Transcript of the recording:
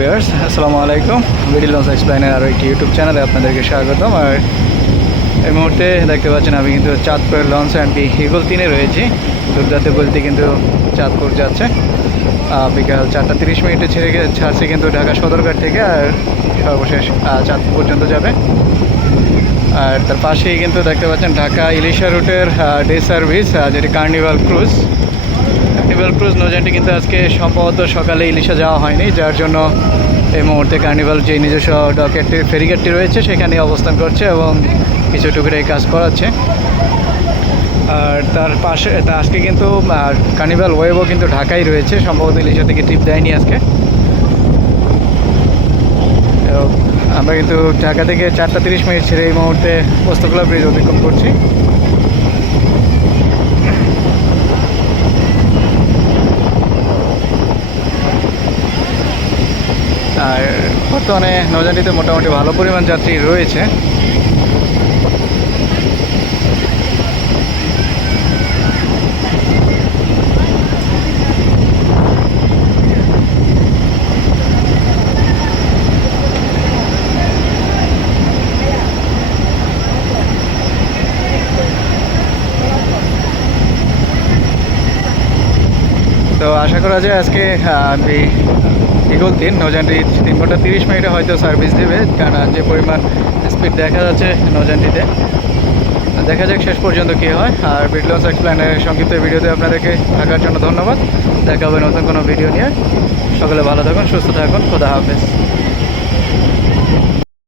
Viewers, আসসালামু আলাইকুম। Middle launch এক্সপ্লাইনের আরও একটি ইউটিউব চ্যানেলে আপনাদেরকে স্বাগতম। আর এই মুহূর্তে দেখতে পাচ্ছেন আমি কিন্তু চাঁদপুরের লঞ্চ অ্যান্ড হিগল তিনে রয়েছি। দুর্দান্ত গলিতে কিন্তু চাঁদপুর যাচ্ছে। বিকাল চারটা তিরিশ মিনিটে ছেড়ে ছাড়ছে কিন্তু ঢাকা সদরঘাট থেকে, আর সর্বশেষ চাঁদপুর পর্যন্ত যাবে। আর তার পাশেই কিন্তু দেখতে পাচ্ছেন ঢাকা ইলিশা রুটের ডে সার্ভিস যেটি কার্নিভাল ক্রুজ কার্নিভাল ক্রুজ নৌযানটি কিন্তু আজকে সম্ভবত সকালে ইলিশা যাওয়া হয়নি, যার জন্য এই মুহূর্তে কার্নিভাল যে নিজস্ব ডকেটটি ফেরিঘাটটি রয়েছে সেখানে অবস্থান করছে এবং কিছু টুকরে কাজ করাচ্ছে। আর তার পাশে, তা আজকে কিন্তু কার্নিভাল ওয়েবও কিন্তু ঢাকাই রয়েছে, সম্ভবত ইলিশা থেকে ট্রিপ দেয়নি আজকে। আমরা কিন্তু ঢাকা থেকে চারটা তিরিশ মিনিট ছেড়ে এই মুহূর্তে পোস্তকলা ব্রিজ অতিক্রম করছি আর বর্তমানে নৌযানটিতে মোটামুটি ভালো পরিমাণ যাত্রী রয়েছে। তো আশা করা যায় আজকে ইগল তিন নজানটি তিন ঘণ্টা তিরিশ মিনিটে হয়তো সার্ভিস দেবে, কারণ যে পরিমাণ স্পিড দেখা যাচ্ছে নজানটিতে দেখা যাক শেষ পর্যন্ত কী হয়। আর বিটলস এক্সপ্ল্যানের সংক্ষিপ্ত ভিডিওতে আপনাদেরকে থাকার জন্য ধন্যবাদ। দেখা হবে নতুন কোনো ভিডিও নিয়ে। সকলে ভালো থাকুন, সুস্থ থাকুন। খোদা হাফেজ।